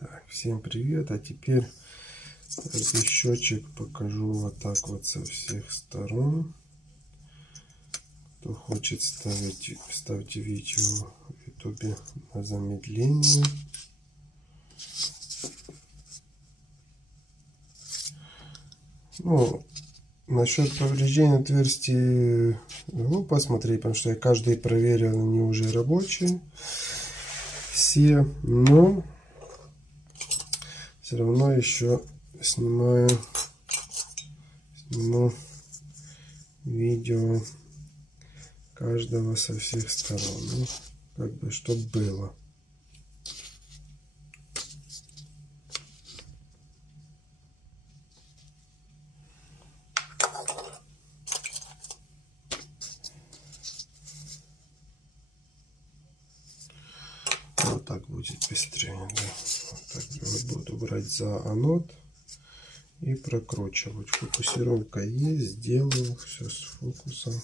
Так, всем привет! А теперь этот счетчик покажу вот так вот со всех сторон. Кто хочет ставить, ставьте видео в ютубе на замедление. Ну, насчет повреждения отверстий, ну, посмотреть, потому что я каждый проверил, они уже рабочие все, но все равно еще сниму видео каждого со всех сторон, ну, как бы, чтобы было. Вот так будет быстрее, да. Вот так вот буду брать за анод и прокручивать. Фокусировка есть, сделал все с фокусом.